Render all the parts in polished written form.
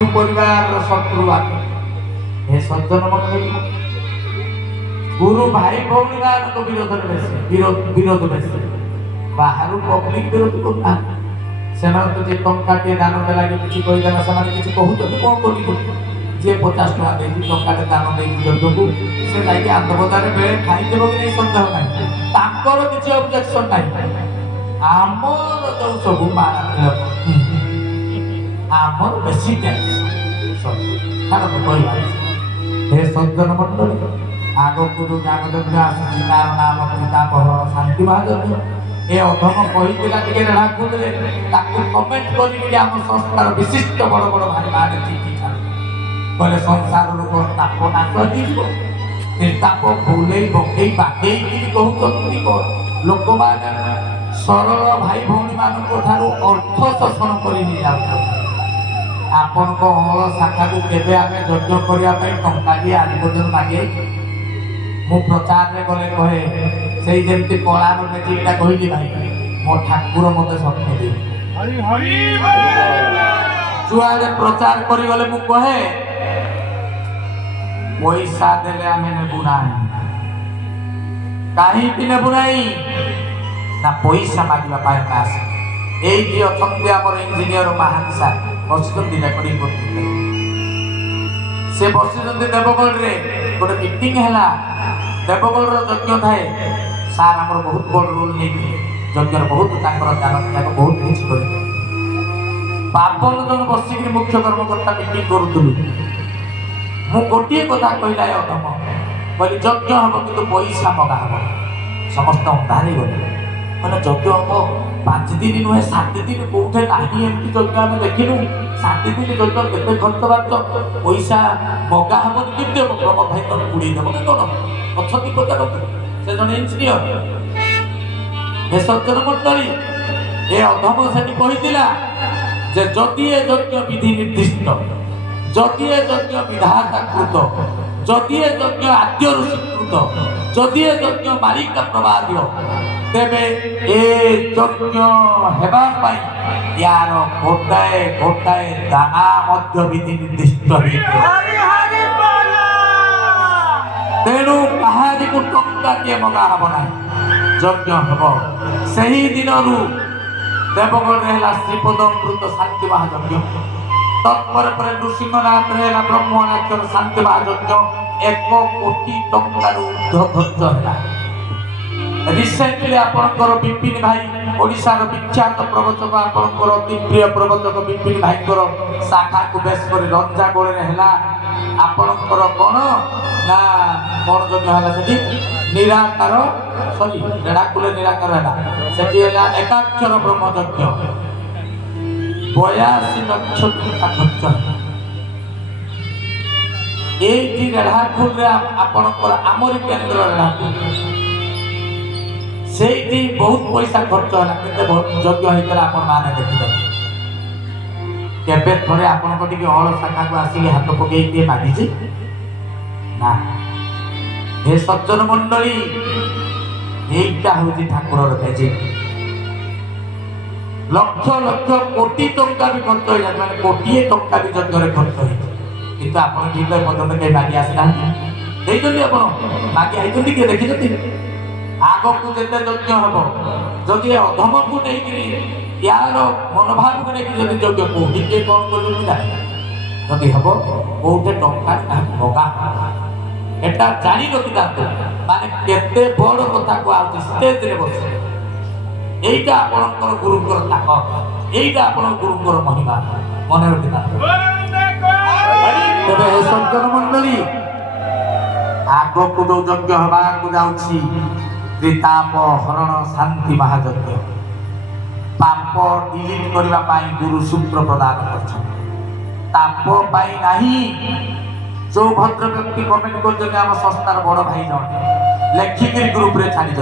परिवार शत्रु हे सज्जन मंडली गुरु भाई भौणी मान विरोध विरोध बेसी बाहर पब्लिक विरोध करना से टंकाटे दान देला किसी कहीदेला से कहते कौन कर जे 50 टका दे टंकाटे दान दे जग को से जाकि आंदोलन बेले खाईदेव कि नहीं सन्देह ना किसी ऑब्जेक्शन ना आमर जो सब माना आमर बेसी हे सज्जन मंडली आगक जो नामयज्ञ आसूची तार नाम पितामह शांति महायज्ञ ए अधम कहीला टे रेढ़ाखोले कमेंट कर आम संस्थार विशिष्ट बड़ बड़ भाई मारे चिठी छाड़े संसार लोक ताप नाश निर्ताप भूले बकई बागे कहते लोक मैंने सरल भाई भौणी मान अर्थ शोषण कर आपण को हल शाखा को केबे आमे यज्ञ करिया पई टंका दिए आज पर्यंत मागे मु प्रचार रे गले कहे सेई जेमति कला रो नेटिटा कहिली भाई मो ठाकुर मते शक्ति दे हरि हरि जुआले प्रचार करि गले मु कहे पैसा देले आमे ने बुनाई काहे कि ने बुनाई ना पैसा मागिबा पाए पास एई जे अछंती हमर इंजीनियर महान साहब बसुंती रेकर्डिंग करते से बसुंती देवगढ़ रे गोटे मीटिंग है देवगढ़ यज्ञ थाए सार आम बहुत बड़ रोल नहीं यज्ञ बहुत ज्ञान बहुत कुछ कर बापन जन बसिक मुख्य कर्मकर्ता मीटिंग करूँ मु गोटे कथा कहला अधम कहली यज्ञ हम कि पैसा मगा हम समस्त अंधारे गले मैंने यज्ञ हम 5 दिन नुहे 7 दिन कौटे नहीं एमती यज्ञ आम देखिलु 7 दिन यज्ञ केते खर्च बार्च पैसा मगा हम केमती हम प्रमोद भाई तुम उड़ी देव कि कौन अच्छी पचार से जन इंजीनियर हे सज्जन मंडली ये अधम से कहीला जे जदि ए यज्ञ विधि निर्दिष्ट जदि ए यज्ञ विधाता कृत जदि ए यज्ञ आद्य ऋषिकृत जदि ए यज्ञ मालिका प्रवाद्य तेबे ए यज्ञ हेबा पाई यार गोटाए गोटाए दाना मध्य विधि निर्दिष्ट तेणु कहानी को टंका टे मगा हम ना यज्ञ हम से ही दिन देवगढ़ है श्रीपदमृत शांति महायज्ञ तत्पर नृसिंहनाथ ब्रह्मणाक्षर शांति महायज्ञ 1 कोटी टंकार ऊर्ध्व खर्च है रिसेंटली आपणकर विपिन भाई ओडिशार विख्यात प्रवचक आपणकर अति प्रिय प्रवचक विपिन भाईकर शाखा को बेस कर रंजा गोले है आपणकर कौन ना कौन यज्ञ है सेठी निराकार सॉरी रेढ़ाकुले निराकार है सेठी है एकाक्षर ब्रह्म यज्ञ 82 लक्ष टका खर्च ये रेढ़ाकुल आपणकर आमरी केन्द्र रेढ़ाकुल से बहुत पैसा खर्च है यज्ञ होता आप देखिए केबे थोड़े आपण हल शाखा को आसिक हाथ पकई मागिचे ना हे सज्जन मंडली यहीटा हूँ ठाकुर भेजे लक्ष लक्ष कोटी टंका भी खर्च हो जाए मैंने कोटी टंका भी यज्ञ खर्च हो आप पर्यटन कहीं मागी आसना मागी आई किए देखी आगक जिते यज्ञ हम जदि अधम को नहीं यार मनोभाव को लेकिन यदि यज्ञ कौटी किए कौन कर जदि हम कौटे टंका भगा एटा जानी रखी माने केते बड़ कथा को स्टेज रे बस एटा आपनकर गुरुकर ताकत एटा आपन गुरुकर महिमा मन रखी तबे हे सज्जन मंडली आगक जो यज्ञ हवा को जाउछि त्रिताप हरण शांति महायज्ञ पाप डिलीट करने गुरु सूत्र प्रदान कर जो भद्र व्यक्ति कमेंट कर संस्थार बड़ भाई जन लेखिक ग्रुप रे छाड़ी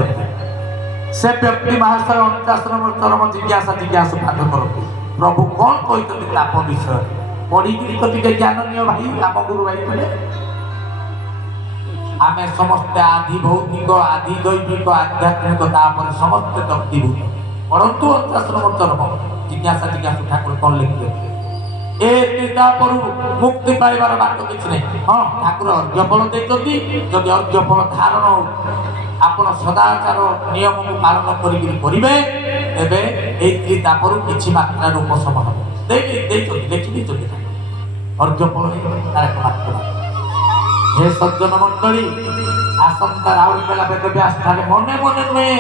से व्यक्ति महाशय 49 नंबर चरम जिज्ञासा जिज्ञासु पाठ करते प्रभु कौन कहते ताप विषय पढ़ी ज्ञान निय भाई आम गुरु भाई बोले आमे समस्त आदि भौतिक आदि दैविक आध्यात्मिक समस्त दग्धीभूत परंतु 50 नंबर चरम जिज्ञासा जिज्ञासु ठाकुर कौन लिखते ଏ ତ୍ରିତାପରୁ ମୁକ୍ତି ପାଇବାର ବାଟ କିଛି ନାହିଁ। ହଁ ଠାକୁର ଅର୍ଘ୍ୟଫଳ ଦେଇଛନ୍ତି, ଯଦି ଅର୍ଘ୍ୟଫଳ ଧାରଣ ଆପଣ ସଦାଚାର ନିୟମକୁ ପାଳନ କରିକି କରିବେ ତେବେ ଏଇ ତ୍ରିତାପରୁ କିଛି ମାତ୍ରାରେ ଉପଶମ ହେବ। ଦେଇଛନ୍ତି ଦେଖିଦେଇଛନ୍ତି ଅର୍ଘ୍ୟଫଳ ତାର ଏକ ମାତ୍ର। ହେ ସଜ୍ଜନ ମଣ୍ଡଳୀ, ଆସନ୍ତା ରାଉରକେଲା ବେଦବ୍ୟାସ ଠାରେ ମନେ ମନେ ନୁହେଁ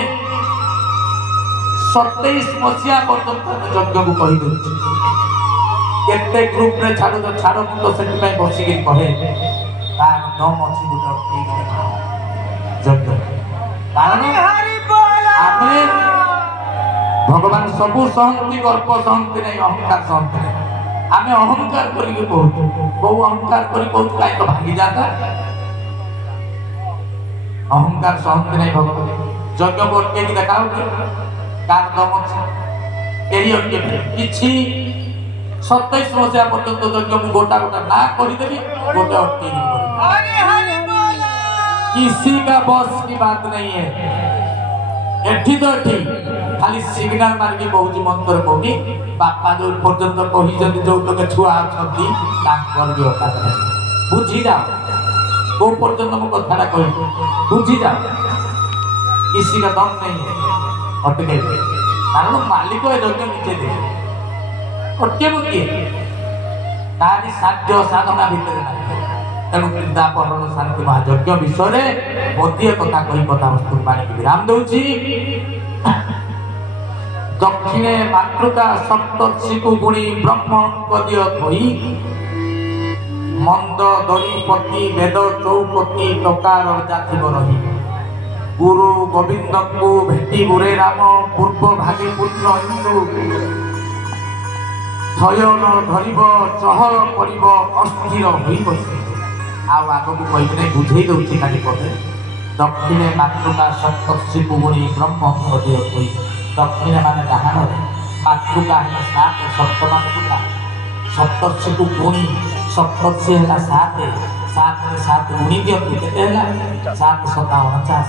27 ମସିହା ପର୍ଯ୍ୟନ୍ତ ଆମେ ଯଜ୍ଞକୁ କହିଦେଉଛୁ। କେତେ ଗ୍ରୁପରେ ଛାଡୁଛ ଛାଡ, ମୁଁ ତ ସେଥିପାଇଁ ବସିକି କହେ ତାର ଦମ ଅଛି ଗୋଟେ ଠିକ ଯଜ୍ଞ। କାରଣ ଆମେ ଭଗବାନ ସବୁ ସହନ୍ତି, ଗର୍ବ ସହନ୍ତି ନାହିଁ, ଅହଙ୍କାର ସହନ୍ତି ନାହିଁ। ଆମେ ଅହଙ୍କାର କରିକି କହୁଛୁ, କୋଉ ଅହଙ୍କାର କରି କହୁଛୁ କାହିଁ ତ ଭାଙ୍ଗି ଯାଆନ୍ତା। ଅହଙ୍କାର ସହନ୍ତି ନାହିଁ ଭଗବାନ। ଯଜ୍ଞକୁ ଅଟକେଇକି ଦେଖାଉଛି କାହାର ଦମ ଅଛି, କେହି ଅଟକେଇ କିଛି। 27 ମସିହା ପର୍ଯ୍ୟନ୍ତ ଯଜ୍ଞକୁ ଗୋଟା ଗୋଟା ନା କରିଦେବି, ଗୋଟେ ଅଟକେଇକି किसी का बस की बात नहीं है। एठी तो एठी खाली सिग्नल मार्गी कहूची मंत्र कहूनी बापा जो पर्यंत कही जो लोग छुआ अछंती तांकर भी औकात नहीं। बुझी जाओ को पर्यंत मो कथाटा कहि बुझी जाओ, किसी का दम नहीं है अटके। कारण मालिक ए यज्ञ नीचे दे अटके किए तारी साध्य साधना भितर नहीं। तेणु ତ୍ରିତାପହରଣ ଶାନ୍ତି ମହାଯଜ୍ଞ ବିଷୟରେ ଗୋଟିଏ କଥା କହି କଥା ବସ୍ତୁ ପାଣିକି ବିରାମ ଦେଉଛି। ଦକ୍ଷିଣେ ମାତୃକା ସପ୍ତର୍ଷିକୁ ଗୁଣି ବ୍ରହ୍ମଙ୍କ ଦିଅ ଥୋଇ ମନ୍ଦ ଦରିପତି ବେଦ ଚୌପତି ଟକାର ଜାତିବ ରହି ଗୁରୁ ଗୋବିନ୍ଦଙ୍କୁ ଭେଟି ଗୁରେ ରାମ ପୂର୍ବ ଭାଗେ ପୂର୍ଣ୍ଣ ହିନ୍ଦୁ ଥୟନ ଧରିବ ଚହଳ କରିବ ଅସ୍ଥିର ହୋଇ ବସି। ଆଉ ଆଗକୁ କହିବି ନାହିଁ, ବୁଝେଇ ଦେଉଛି କାଲି ପଦେ। ଦକ୍ଷିଣେ ମାତୃକା ସପ୍ତର୍ଷିକୁ ଗୁଣି ବ୍ରହ୍ମଙ୍କ ଦିଅ ଥୋଇ। ଦକ୍ଷିଣେ ମାନେ ଡାହାଣରେ, ମାତୃକା ହେଲା 7, ସପ୍ତ ମାନେ ପୁରା ସପ୍ତର୍ଷିକୁ ଗୁଣି, ସପ୍ତର୍ଷି ହେଲା 7, 7ରେ 7 ଗୁଣି ଦିଅନ୍ତୁ କେତେ ହେଲା 7 7 49।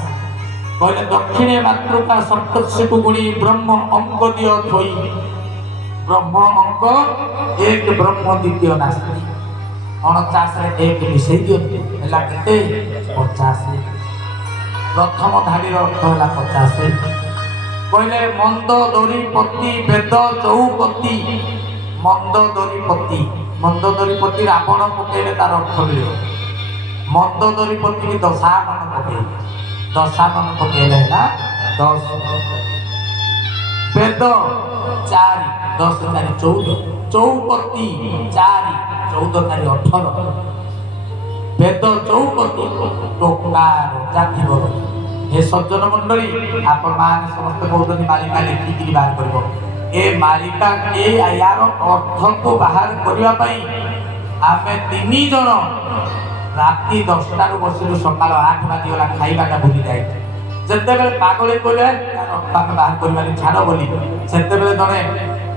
କହିଲେ ଦକ୍ଷିଣେ ମାତୃକା ସପ୍ତର୍ଷିକୁ ଗୁଣି ବ୍ରହ୍ମ ଅଙ୍କ ଦିଅ ଥୋଇ। ବ୍ରହ୍ମ ଅଙ୍କ 1 ବ୍ରହ୍ମ ଦ୍ୱିତୀୟ ନାସ୍ତି 49ରେ 1 ମିଶେଇ ଦିଅନ୍ତୁ ହେଲା କେତେ 50। ପ୍ରଥମ ଧାଡ଼ିର ଅର୍ଥ ହେଲା 50। କହିଲେ ମନ୍ଦ ଦରିପତି ବେଦ ଚୌପତି। ମନ୍ଦ ଦରିପତି, ମନ୍ଦ ଦରିପତି ରାବଣ ପକେଇଲେ ତାର ଅର୍ଥ ମିଳିବ। ମନ୍ଦ ଦରିପତି ବି ଦଶାନନ ପକେଇଲେ, ଦଶାନନ ପକେଇଲେ ହେଲା 10। ବେଦ 4, 10 4 14। ଚୌପତି 4, 14 4 18। ବେଦ ଚୌପତି ଟୋକାର ଜାତିବ। हे सज्जन मंडली आपण मान समस्त कौन मालिका लिखिकी बाहर कर ए मालिका के यार अर्थ को बाहर करने आम 3 जन राति 10टा बसिलु सकाल 8 बाजीगला खाइबाटा भूली जाए। जिते पागल कहले बाहर कर छाड़ बोली से जड़े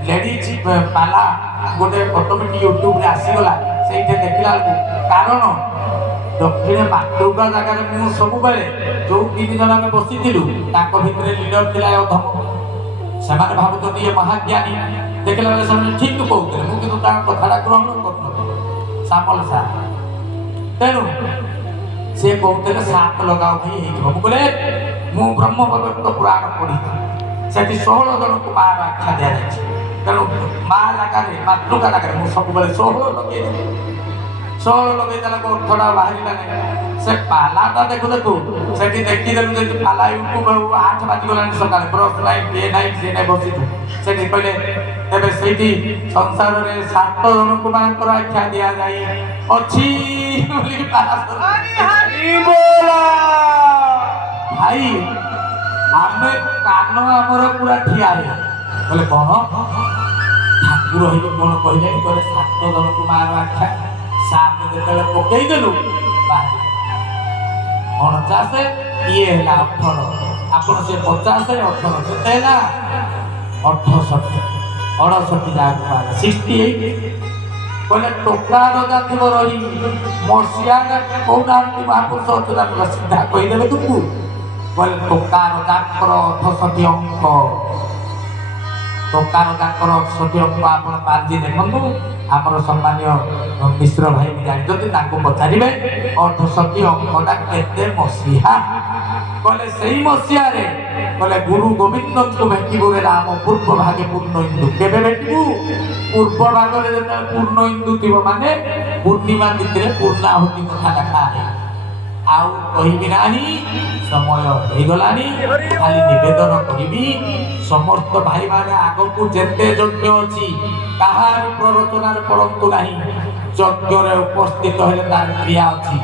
लेडीज पाला गोटे ऑटोमेटिक यूट्यूब रे आसीगला से देखला कारण दक्षिण मातृका जगह मुझे सब जो 3 जन आम बसी भितर लीडर थी अधम से भावुं ये महाज्ञानी देखला बेले से ठीक कहते मुझे कथा ग्रहण कर सामल सा तेणु सी कहते 7 लगाओ भाई मुझे मु ब्रह्मभक्त पुराण पढ़ी से 16 जन को माँ आख्या दि जाए। तेणु माँ जगह मातृका जगह मुझे सब 16 लगे 16 लगे अर्थटा बाहर से पालाटा देखु देखु से देखीदेलु जो पाला यूट्यूब 8 बाजीगला सका ब्रश नाई ये नाई सी नाई बसी से कहले तेरे से संसार में 7 जन को मानकर आख्या दि जाए अच्छी भाई आम कान आमर पूरा ठिया बोले कौन ठाकुर कौन कहले 7 जन को मार आख्या 7 जो पकईदेलु 49 ये है 18 आपन से 50 18 से 68 जाए 68 कहले टोकार जाथिब रही मसीहा कौना महापुरुष अच्छा सीधा कहीदेवे तुमको कहले टोकार जाकर 68 अंक टोकार जाकर 68 अंक आप बाजी देखु ଆମର ସମ୍ମାନୀୟ ମିଶ୍ର ଭାଇ ବି ଜାଣିଛନ୍ତି, ତାଙ୍କୁ ପଚାରିବେ ଅର୍ଦ୍ଧଶତୀ ଅଙ୍କଟା କେତେ ମସିହା? କହିଲେ ସେଇ ମସିହାରେ କହିଲେ ଗୁରୁ ଗୋବିନ୍ଦଙ୍କୁ ଭେଟିବୁ ରେ ରାମ ପୂର୍ବ ଭାଗେ ପୂର୍ଣ୍ଣ ଇନ୍ଦୁ। କେବେ ଭେଟିବୁ? ପୂର୍ବ ଭାଗରେ ଯେତେବେଳେ ପୂର୍ଣ୍ଣ ଇନ୍ଦୁ ଥିବ, ମାନେ ପୂର୍ଣ୍ଣିମା ତିଥିରେ ପୂର୍ଣ୍ଣାହୁତି କଥା ଲେଖା ହେଇ। ଆଉ କହିବି ନାହିଁ, ସମୟ ହେଇଗଲାଣି। ଖାଲି ନିବେଦନ କରିବି, ସମସ୍ତ ଭାଇମାନେ ଆଗକୁ ଯେତେ ଯଜ୍ଞ ଅଛି କାହାରି ପ୍ରରୋଚନାରେ ପଡ଼ନ୍ତୁ ନାହିଁ। ଯଜ୍ଞରେ ଉପସ୍ଥିତ ହେଲେ ତାର କ୍ରିୟା ଅଛି,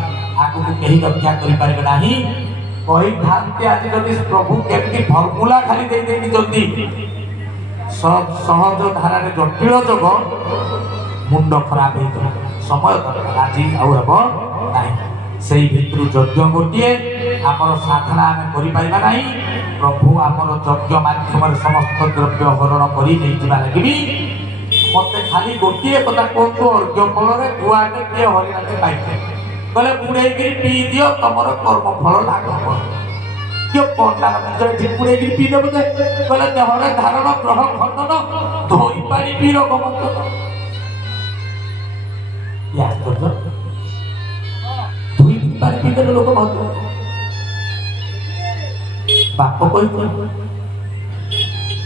ଆଗକୁ କେହି ରକ୍ଷା କରିପାରିବେ ନାହିଁ। କହିଥାନ୍ତି ଆଜି ଯଦି ପ୍ରଭୁ କେମିତି ଫର୍ମୁଲା ଖାଲି ଦେଇଛନ୍ତି, ସହଜ ଧାରାରେ ଜଟିଳ ଯୋଗ, ମୁଣ୍ଡ ଖରାପ ହେଇଯିବ। ସମୟ ଦରକାର, ଆଜି ଆଉ ହେବ ନାହିଁ। ସେଇ ଭିତରୁ ଯଜ୍ଞ ଗୋଟିଏ, ଆମର ସାଧନା ଆମେ କରିପାରିବା ନାହିଁ। ପ୍ରଭୁ ଆମର ଯଜ୍ଞ ମାଧ୍ୟମରେ ସମସ୍ତ ଦ୍ରବ୍ୟ ହରଣ କରି ନେଇଯିବା ଲାଗିବି। ମତେ ଖାଲି ଗୋଟିଏ କଥା କୁହନ୍ତୁ, ଅର୍ଘ୍ୟ ଫଳରେ ଗୁଆଟେ କିଏ ହରିଣାଟେ ପାଇছে, କହିଲେ ବୁଡ଼େଇକିରି ପିଇ ଦିଅ, ତମର କର୍ମ ଫଳ ଲାଭ ହବ। କିଏ ପଣ୍ଡା ଏଠି ବୁଡ଼େଇକିରି ପିଇ ଦେବ ଯେ, କହିଲେ ଦେହରେ ଧାରଣ ଗ୍ରହ ଖଣ୍ଡନ ଧୋଇ ପାଣି ପିଇ ରୋଗ ବଞ୍ଚନ। ଆଶ୍ଚର୍ଯ୍ୟ, ଧୋଇ ପାଣି ପିଇ ଦେଲେ ଲୋକ ବଞ୍ଚ। ବାପ କହିଥିଲେ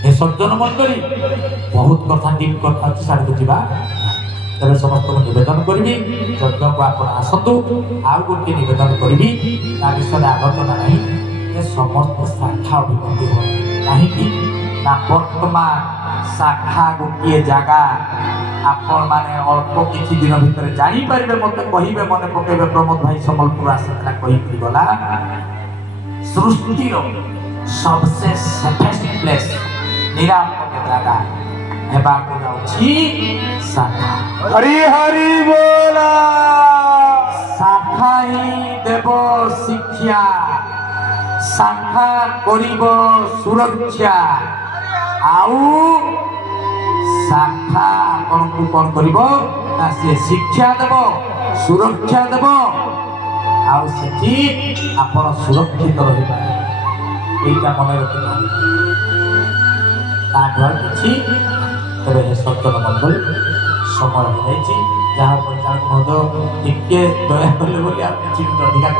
ଏ ସଜ୍ଜନ ମଣ୍ଡଳୀ ବହୁତ କଥା ଡିପ୍ କଥା ଅଛି, ସାଡ଼କୁ ଯିବା। ତେବେ ସମସ୍ତଙ୍କୁ ନିବେଦନ କରିବି, ଯଜ୍ଞକୁ ଆପଣ ଆସନ୍ତୁ। ଆଉ ଗୋଟିଏ ନିବେଦନ କରିବି, ତା ବିଷୟରେ ଆଲୋଚନା ନାହିଁ, ଯେ ସମସ୍ତ ଶାଖା ଅଭିବୃଦ୍ଧି ହୁଅ। କାହିଁକି ନା ବର୍ତ୍ତମାନ ଶାଖା ଗୋଟିଏ ଜାଗା, ଆପଣମାନେ ଅଳ୍ପ କିଛି ଦିନ ଭିତରେ ଜାଣିପାରିବେ। ମତେ କହିବେ, ମନେ ପକେଇବେ, ପ୍ରମୋଦ ଭାଇ ସମ୍ବଲପୁର ଆସିଥିଲା କହିକି ଗଲା, ସୃଷ୍ଟିର सबसे सेफेस्ट प्लेस निरापद जगह हेबाकु जाउछि शाखा। हरि हरि बोला। शाखा ही देव शिक्षा, शाखा करिब सुरक्षा। आउ शाखा आपनकु कोन करिब ना से शिक्षा देव, सुरक्षा देव। आउ सेठी आपण सुरक्षित रहिबा, এইটা মনে রাখতে হবে। তার কিছু তবে সজ্জন মন্ডল সময় হয়ে যাই, যাহা পরিচালক মহোদয় টিকে দয়া কলে বলে আপনি চিন্তা অধিকা